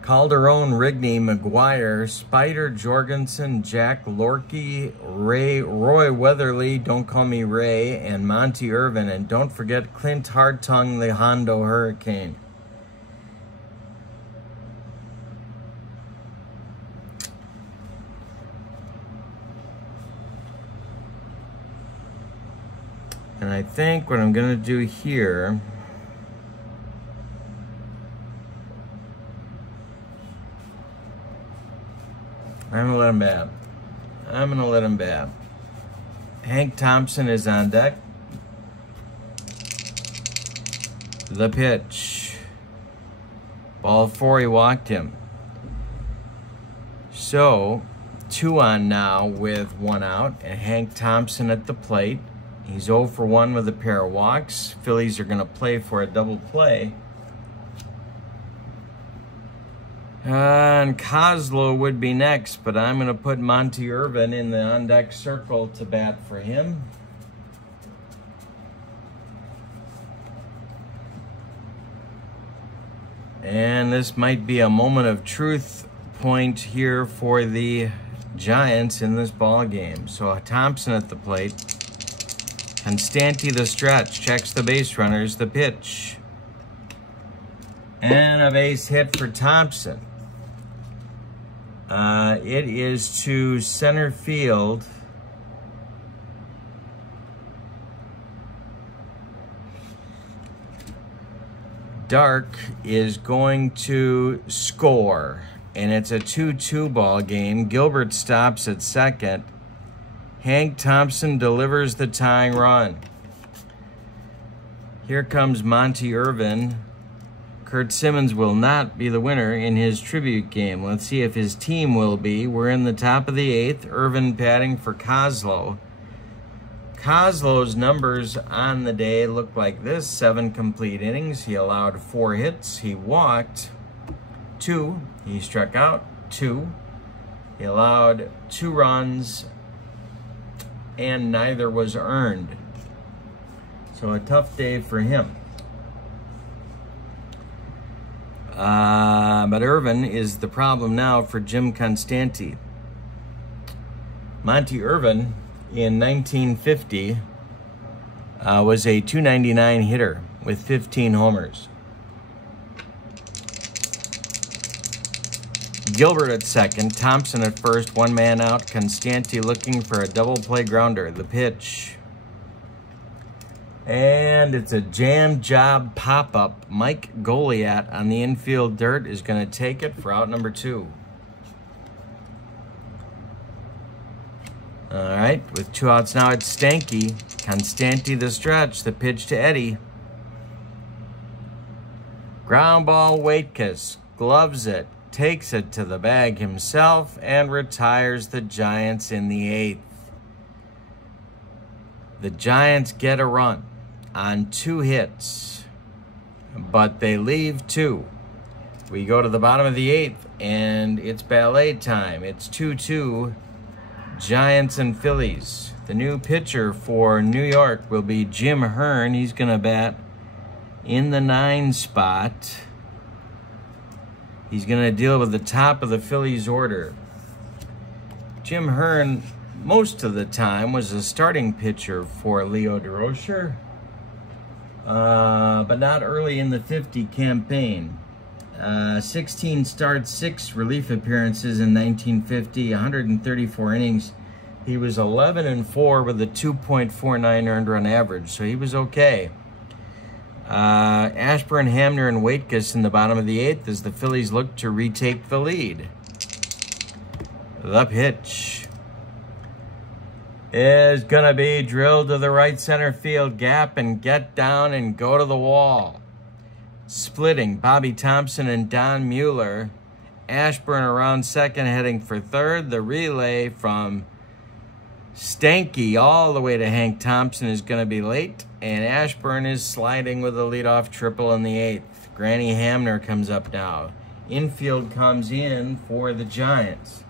Calderon, Rigney, McGuire, Spider, Jorgensen, Jack Lorky, Roy Weatherly, don't call me Ray, and Monty Irvin. And don't forget Clint Hartung, the Hondo Hurricane. And I think what I'm going to do here, I'm going to let him bat. I'm going to let him bat. Hank Thompson is on deck. The pitch. Ball 4, he walked him. So, 2 on now with 1 out. And Hank Thompson at the plate. He's 0 for 1 with a pair of walks. Phillies are going to play for a double play. And Kozlo would be next, but I'm going to put Monty Irvin in the on-deck circle to bat for him. And this might be a moment of truth point here for the Giants in this ball game. So Thompson at the plate. Constanti the stretch, checks the base runners, the pitch. And a base hit for Thompson. It is to center field. Dark is going to score. And it's a 2-2 ball game. Gilbert stops at second. Hank Thompson delivers the tying run. Here comes Monty Irvin. Curt Simmons will not be the winner in his tribute game. Let's see if his team will be. We're in the top of the 8th. Irvin batting for Kozlo. Kozlo's numbers on the day look like this. 7 complete innings. He allowed 4 hits. He walked 2. He struck out 2. He allowed 2 runs, and neither was earned. So a tough day for him. But Irvin is the problem now for Jim Constanti. Monty Irvin in 1950 was a .299 hitter with 15 homers. Gilbert at second, Thompson at first, 1 man out. Constanti looking for a double play grounder. The pitch. And it's a jam job pop-up. Mike Goliat on the infield dirt is going to take it for out number 2. All right, with 2 outs now, it's Stanky. Constanti the stretch, the pitch to Eddie. Ground ball, Waitkus gloves it, takes it to the bag himself, and retires the Giants in the 8th. The Giants get a run on 2 hits, but they leave 2. We go to the bottom of the 8th, and it's ballet time. It's 2-2, Giants and Phillies. The new pitcher for New York will be Jim Hearn. He's going to bat in the 9 spot. He's going to deal with the top of the Phillies order. Jim Hearn, most of the time, was a starting pitcher for Leo DeRocher, but not early in the 50 campaign. 16 starts, 6 relief appearances in 1950, 134 innings. He was 11-4 with a 2.49 earned run average, so he was okay. Ashburn, Hamner, and Waitkus in the bottom of the 8th as the Phillies look to retake the lead. The pitch is going to be drilled to the right center field gap and get down and go to the wall. Splitting Bobby Thompson and Don Mueller. Ashburn around second, heading for third. The relay from Stanky all the way to Hank Thompson is going to be late, and Ashburn is sliding with a leadoff triple in the 8th. Granny Hamner comes up now. Infield comes in for the Giants.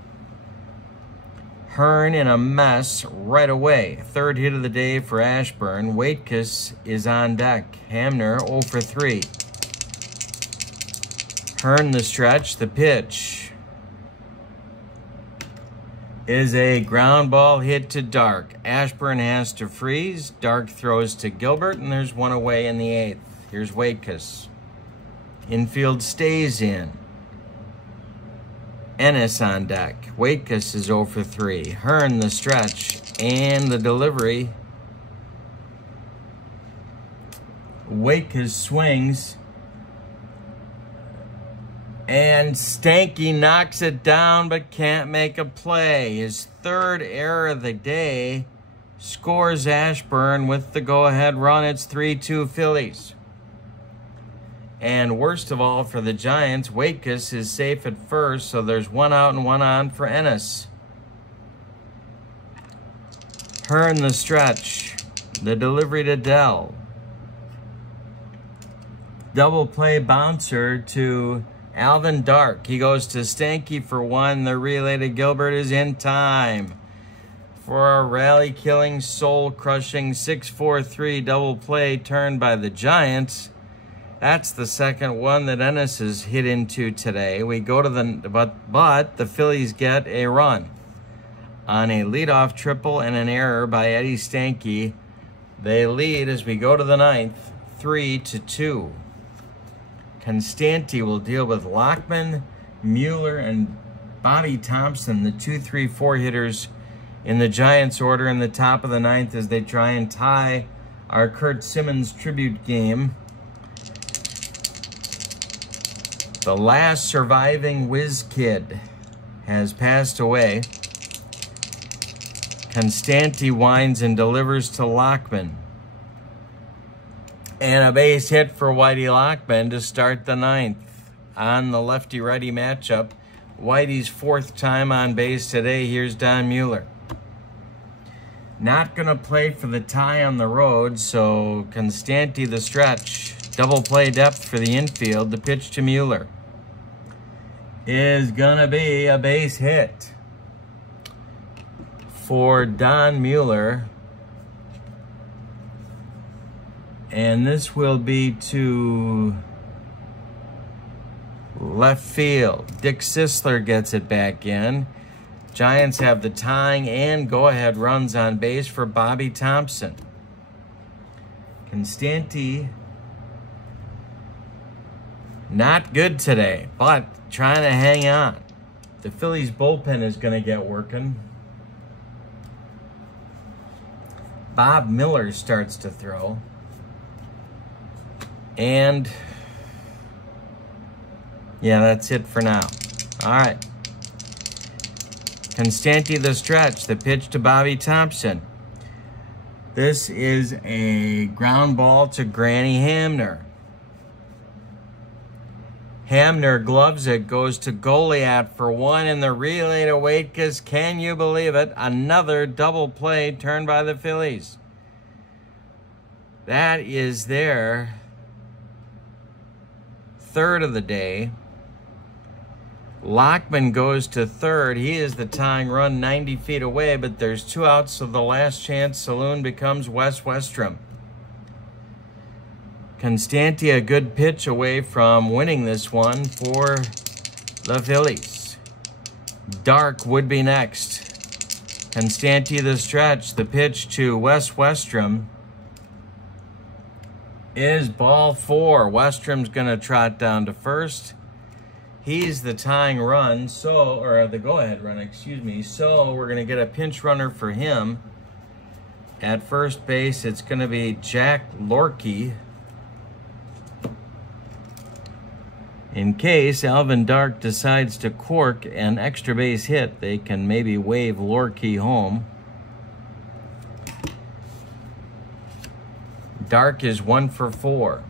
Hearn in a mess right away. 3rd hit of the day for Ashburn. Waitkus is on deck. Hamner 0 for 3. Hearn the stretch. The pitch is a ground ball hit to Dark. Ashburn has to freeze. Dark throws to Gilbert, and there's one away in the 8th. Here's Waitkus. Infield stays in. Ennis on deck. Waitkus is 0 for 3. Hearn the stretch and the delivery. Waitkus swings. And Stanky knocks it down but can't make a play. His 3rd error of the day scores Ashburn with the go-ahead run. It's 3-2 Phillies. And worst of all for the Giants, Waitkus is safe at first, so there's 1 out and 1 on for Ennis. Hearn the stretch. The delivery to Dell. Double play bouncer to Alvin Dark. He goes to Stanky for 1. The relay to Gilbert is in time for a rally-killing, soul-crushing 6-4-3 double play turned by the Giants. That's the 2nd one that Ennis has hit into today. We go to but the Phillies get a run on a leadoff triple and an error by Eddie Stanky. They lead as we go to the 9th, 3-2. Constanti will deal with Lockman, Mueller, and Bobby Thompson, the 2-3-4 hitters in the Giants order in the top of the 9th as they try and tie our Curt Simmons tribute game. The last surviving whiz kid has passed away. Constanti winds and delivers to Lockman. And a base hit for Whitey Lockman to start the 9th on the lefty-righty matchup. Whitey's 4th time on base today. Here's Don Mueller. Not going to play for the tie on the road, so Constanti the stretch. Double play depth for the infield. The pitch to Mueller is going to be a base hit for Don Mueller. And this will be to left field. Dick Sisler gets it back in. Giants have the tying and go-ahead runs on base for Bobby Thompson. Constanti, not good today, but trying to hang on. The Phillies bullpen is going to get working. Bob Miller starts to throw. And yeah, that's it for now. All right. Constanti the stretch. The pitch to Bobby Thompson. This is a ground ball to Granny Hamner. Hamner gloves it, goes to Goliath for 1 in the relay to Waitkus. Can you believe it? Another double play turned by the Phillies. That is their 3rd of the day. Lockman goes to 3rd. He is the tying run 90 feet away, but there's 2 outs, so the last chance saloon becomes Wes Westrom. Constanti a good pitch away from winning this one for the Phillies. Dark would be next. Constanti the stretch. The pitch to Wes Westrom is ball 4. Westrom's going to trot down to first. He's the tying run, or the go-ahead run, excuse me. So we're going to get a pinch runner for him. At first base, it's going to be Jack Lorkey. In case Alvin Dark decides to cork an extra base hit, they can maybe wave Lorkey home. Dark is 1 for 4.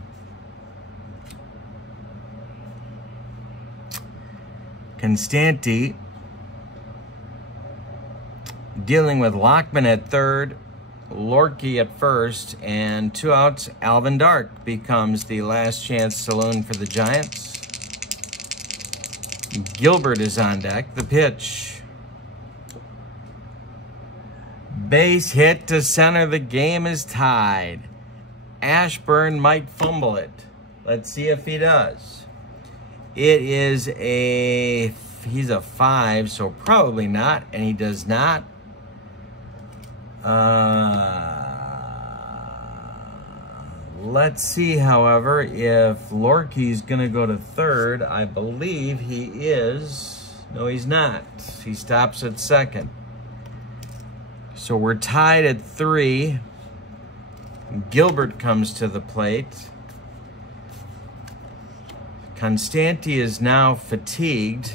Constanti dealing with Lockman at third, Lorky at first, and 2 outs. Alvin Dark becomes the last chance saloon for the Giants. Gilbert is on deck. The pitch. Base hit to center. The game is tied. Ashburn might fumble it. Let's see if he does. It is he's a 5, so probably not, and he does not. Let's see, however, if Lorky's going to go to third. I believe he is. No, he's not. He stops at second. So we're tied at 3. Gilbert comes to the plate. Constanti is now fatigued.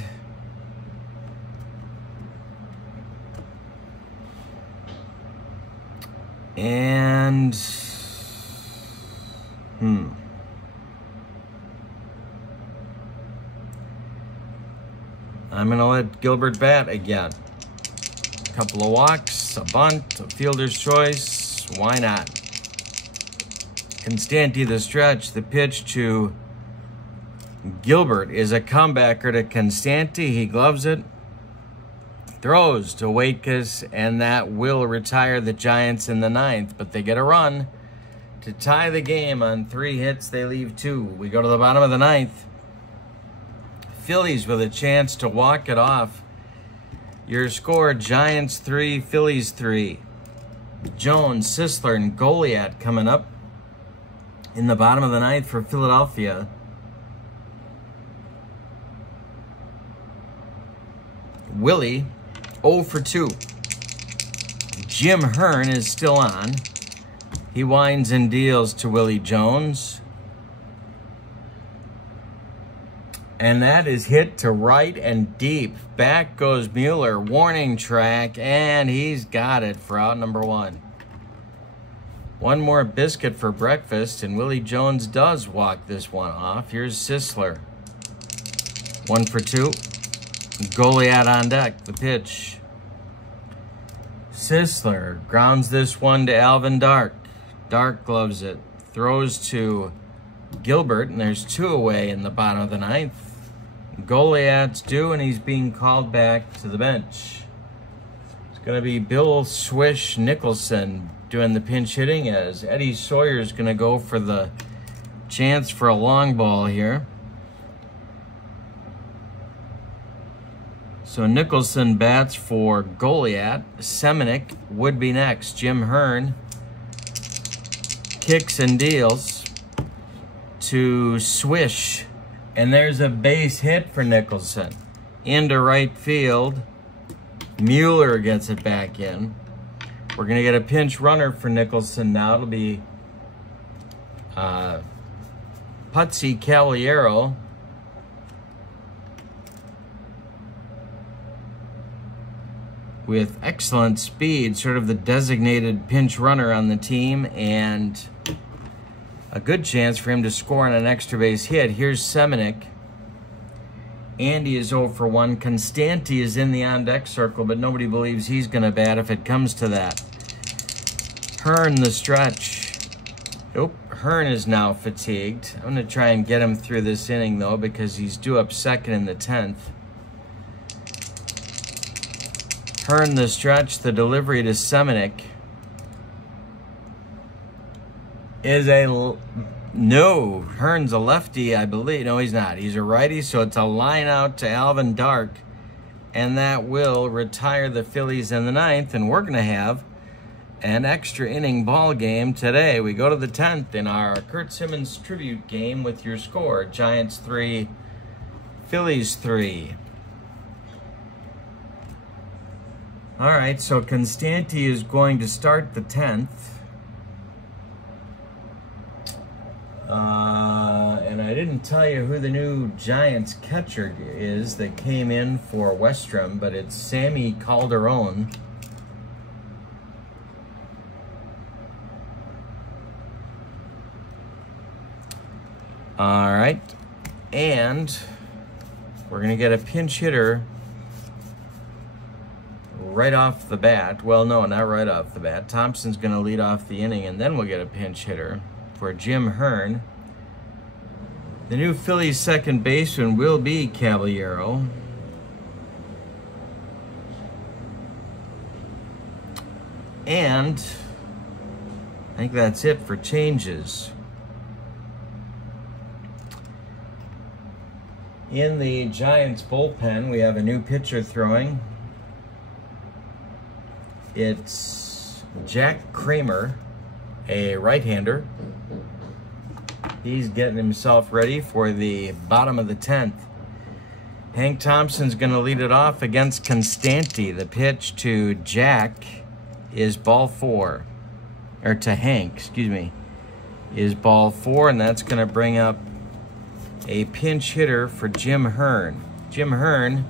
And I'm going to let Gilbert bat again. A couple of walks, a bunt, a fielder's choice. Why not? Constanti the stretch. The pitch to Gilbert is a comebacker to Constanti. He gloves it. Throws to Waitkus, and that will retire the Giants in the 9th. But they get a run to tie the game on 3 hits. They leave 2. We go to the bottom of the 9th. Phillies with a chance to walk it off. Your score, Giants 3, Phillies 3. Jones, Sisler, and Goliat coming up in the bottom of the 9th for Philadelphia. Willie, 0 for 2. Jim Hearn is still on. He winds and deals to Willie Jones. And that is hit to right and deep. Back goes Mueller, warning track, and he's got it for out number 1. One more biscuit for breakfast, and Willie Jones does walk this one off. Here's Sisler. 1 for 2. Goliat on deck. The pitch. Sisler grounds this one to Alvin Dark. Dark gloves it. Throws to Gilbert, and there's 2 away in the bottom of the 9th. Goliat's due, and he's being called back to the bench. It's going to be Bill Swish Nicholson doing the pinch hitting, as Eddie Sawyer's going to go for the chance for a long ball here. So Nicholson bats for Goliat. Semenick would be next. Jim Hearn kicks and deals to Swish. And there's a base hit for Nicholson. Into right field. Mueller gets it back in. We're going to get a pinch runner for Nicholson now. It'll be Putsy Caballero. With excellent speed, sort of the designated pinch runner on the team, and a good chance for him to score on an extra base hit. Here's Semenick. Andy is 0 for 1. Constanti is in the on-deck circle, but nobody believes he's going to bat if it comes to that. Hearn the stretch. Nope, Hearn is now fatigued. I'm going to try and get him through this inning, though, because he's due up second in the 10th. Hearn the stretch. The delivery to Semenick is no. Hearn's a lefty, I believe. No, he's not. He's a righty, so it's a line out to Alvin Dark, and that will retire the Phillies in the 9th, and we're going to have an extra inning ball game today. We go to the 10th in our Curt Simmons tribute game with your score, Giants 3, Phillies 3. All right, so Constanti is going to start the 10th. And I didn't tell you who the new Giants catcher is that came in for Westrom, but it's Sammy Calderon. All right, and we're going to get a pinch hitter right off the bat. Well, no, not right off the bat. Thompson's going to lead off the inning, and then we'll get a pinch hitter for Jim Hearn. The new Phillies second baseman will be Caballero. And I think that's it for changes. In the Giants bullpen, we have a new pitcher throwing. It's Jack Kramer, a right-hander. He's getting himself ready for the bottom of the 10th. Hank Thompson's going to lead it off against Constanti. The pitch to Jack is ball 4. Or to Hank, excuse me, is ball 4, and that's going to bring up a pinch hitter for Jim Hearn. Jim Hearn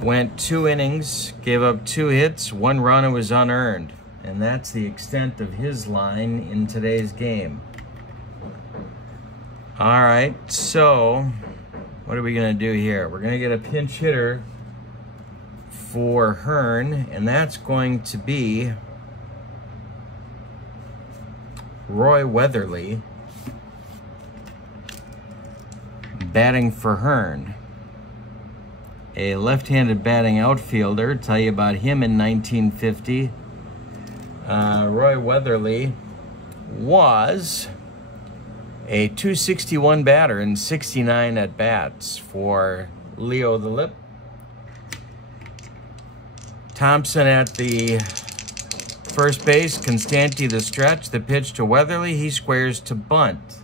went 2 innings, gave up 2 hits, 1 run, and was unearned. And that's the extent of his line in today's game. All right, so what are we going to do here? We're going to get a pinch hitter for Hearn, and that's going to be Roy Weatherly. Batting for Hearn. A left-handed batting outfielder. Tell you about him in 1950. Roy Weatherly was a .261 batter in 69 at-bats for Leo the Lip. Thompson at the first base, Constanti the stretch. The pitch to Weatherly, he squares to bunt.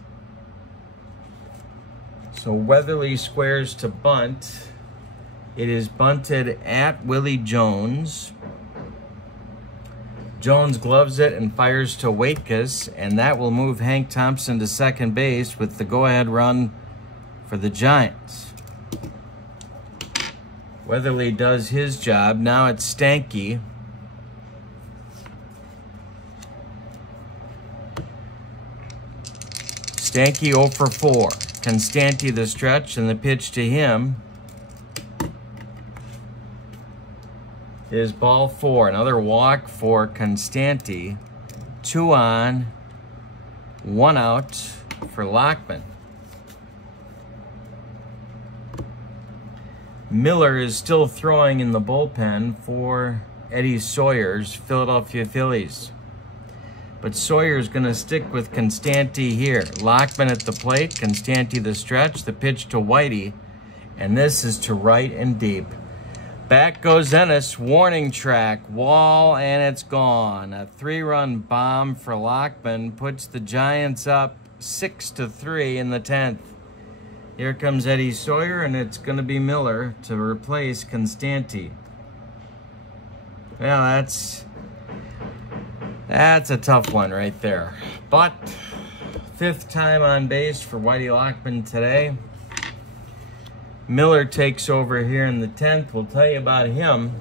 So Weatherly squares to bunt. It is bunted at Willie Jones. Jones gloves it and fires to Waitkus, and that will move Hank Thompson to second base with the go-ahead run for the Giants. Weatherly does his job. Now it's Stanky. Stanky 0 for 4. Constanti the stretch, and the pitch to him is ball 4. Another walk for Constanti. 2 on, 1 out for Lockman. Miller is still throwing in the bullpen for Eddie Sawyer's Philadelphia Phillies. But Sawyer's going to stick with Constanti here. Lockman at the plate, Constanti the stretch, the pitch to Whitey, and this is to right and deep. Back goes Ennis, warning track, wall, and it's gone. A 3-run bomb for Lockman puts the Giants up 6-3 in the 10th. Here comes Eddie Sawyer, and it's going to be Miller to replace Constanti. Well, that's a tough one right there. But 5th time on base for Whitey Lockman today. Miller takes over here in the 10th. We'll tell you about him.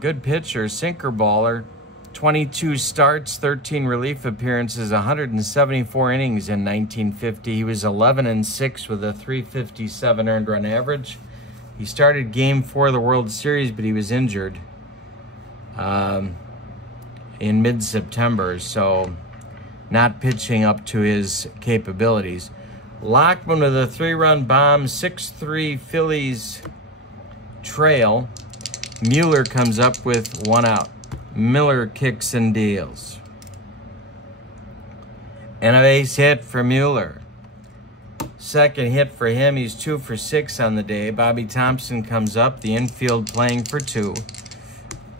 Good pitcher, sinker baller. 22 starts, 13 relief appearances, 174 innings in 1950. He was 11-6 with a .357 earned run average. He started Game 4 of the World Series, but he was injured in mid-September, so not pitching up to his capabilities. Lockman with a 3-run bomb, 6-3 Phillies trail. Mueller comes up with 1 out. Miller kicks and deals. And a base hit for Mueller. Second hit for him. He's 2 for 6 on the day. Bobby Thompson comes up, the infield playing for 2.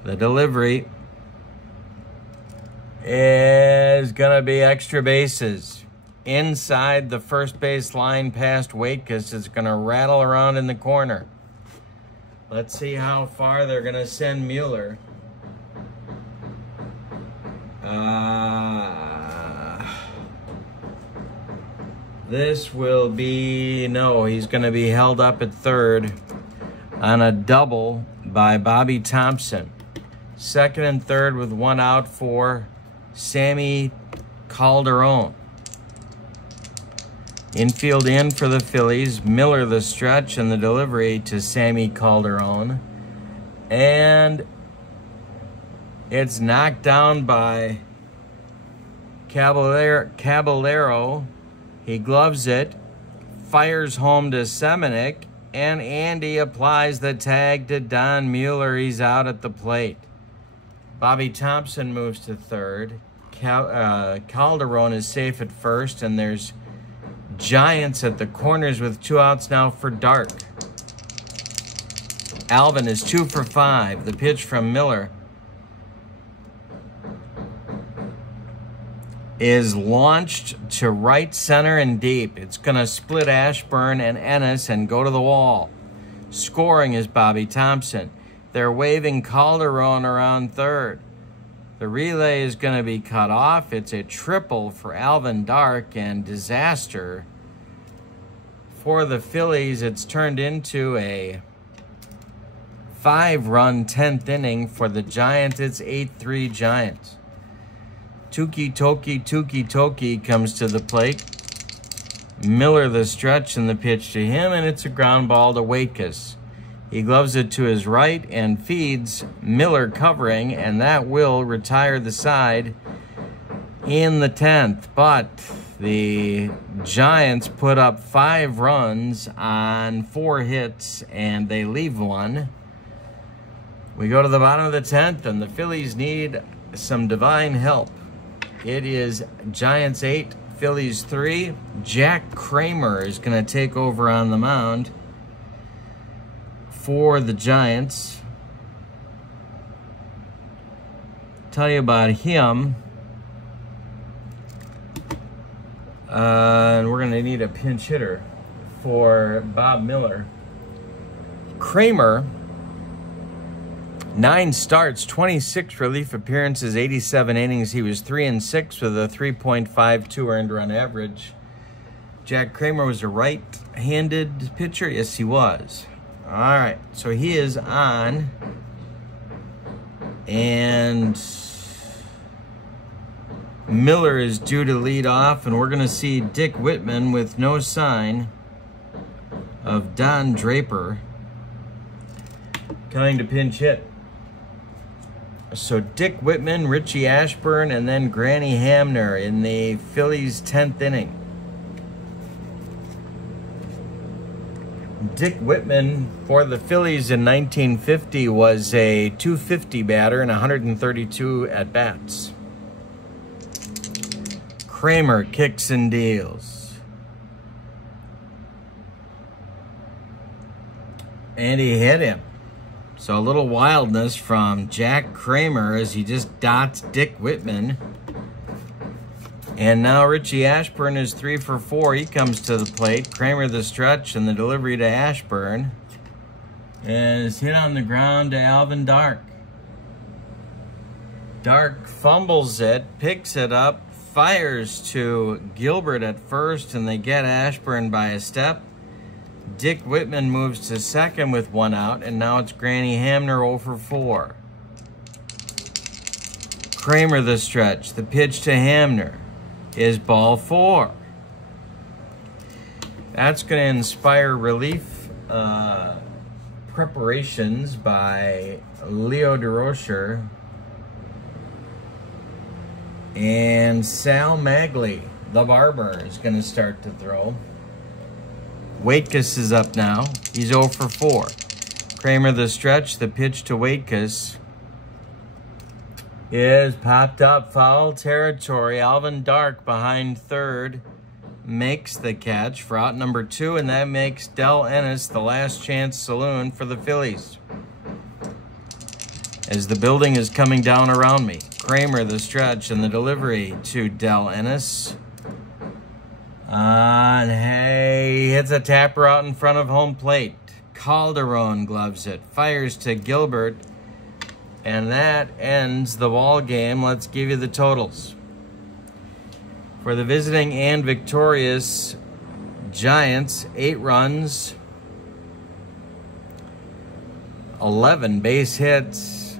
The delivery is going to be extra bases. Inside the first base line past Waitkus. It's going to rattle around in the corner. Let's see how far they're going to send Mueller. This will be, no, he's going to be held up at third on a double by Bobby Thompson. Second and third with 1 out for Sammy Calderon. Infield in for the Phillies. Miller the stretch and the delivery to Sammy Calderon. And it's knocked down by Caballero. He gloves it, fires home to Semenick, and Andy applies the tag to Don Mueller. He's out at the plate. Bobby Thompson moves to third. Calderon is safe at first, and there's Giants at the corners with 2 outs now for Dark. Alvin is 2 for 5. The pitch from Miller is launched to right center and deep. It's going to split Ashburn and Ennis and go to the wall. Scoring is Bobby Thompson. They're waving Calderon around third. The relay is going to be cut off. It's a triple for Alvin Dark, and disaster for the Phillies. It's turned into a 5-run 10th inning for the Giants. It's 8-3 Giants. Tuki Toki comes to the plate. Miller the stretch and the pitch to him, and it's a ground ball to Waitkus. He gloves it to his right and feeds Miller covering, and that will retire the side in the 10th. But the Giants put up 5 runs on 4 hits, and they leave 1. We go to the bottom of the 10th, and the Phillies need some divine help. It is Giants 8, Phillies 3. Jack Kramer is going to take over on the mound for the Giants. Tell you about him. And we're going to need a pinch hitter for Bob Miller. Kramer, 9 starts, 26 relief appearances, 87 innings. He was 3-6 with a 3.52 earned run average. Jack Kramer was a right-handed pitcher. Yes, he was. All right, so he is on. And Miller is due to lead off, and we're going to see Dick Whitman with no sign of Don Draper coming to pinch hit. So Dick Whitman, Richie Ashburn, and then Granny Hamner in the Phillies' 10th inning. Dick Whitman for the Phillies in 1950 was a .250 batter and 132 at-bats. Kramer kicks and deals. And he hit him. So a little wildness from Jack Kramer as he just dots Dick Whitman. And now Richie Ashburn is 3 for 4. He comes to the plate. Kramer the stretch and the delivery to Ashburn is hit on the ground to Alvin Dark. Dark fumbles it, picks it up, fires to Gilbert at first, and they get Ashburn by a step. Dick Whitman moves to second with 1 out, and now it's Granny Hamner 0 for 4. Kramer the stretch. The pitch to Hamner is ball 4. That's going to inspire relief preparations by Leo DeRocher and Sal Magley, the barber, is going to start to throw. Waitkus is up now. He's 0 for 4. Kramer the stretch. The pitch to Waitkus is popped up, foul territory. Alvin Dark behind third makes the catch for out number 2, and that makes Del Ennis the last chance saloon for the Phillies. As the building is coming down around me, Kramer the stretch and the delivery to Del Ennis. And hey, hits a tapper out in front of home plate. Calderon gloves it, fires to Gilbert, and that ends the ball game. Let's give you the totals. For the visiting and victorious Giants, 8 runs, 11 base hits.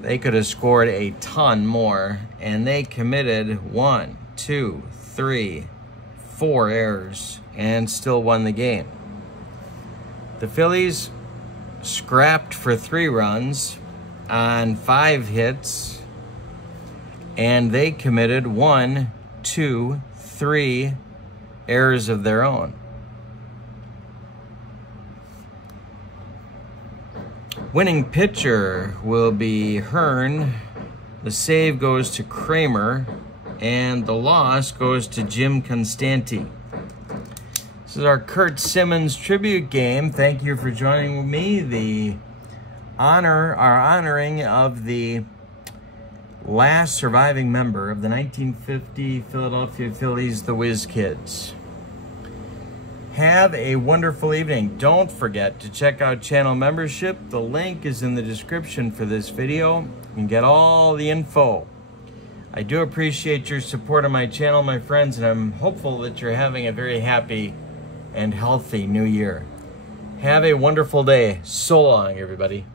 They could have scored a ton more, and they committed 1, 2, 3, 4 errors and still won the game. The Phillies scrapped for 3 runs on 5 hits, and they committed 1, 2, 3 errors of their own. Winning pitcher will be Hearn. The save goes to Kramer, and the loss goes to Jim Constanti. This is our Curt Simmons tribute game. Thank you for joining me. Our honoring of the last surviving member of the 1950 Philadelphia Phillies, the Whiz Kids. Have a wonderful evening. Don't forget to check out channel membership. The link is in the description for this video. You can get all the info. I do appreciate your support of my channel, my friends, and I'm hopeful that you're having a very happy and healthy new year. Have a wonderful day. So long, everybody.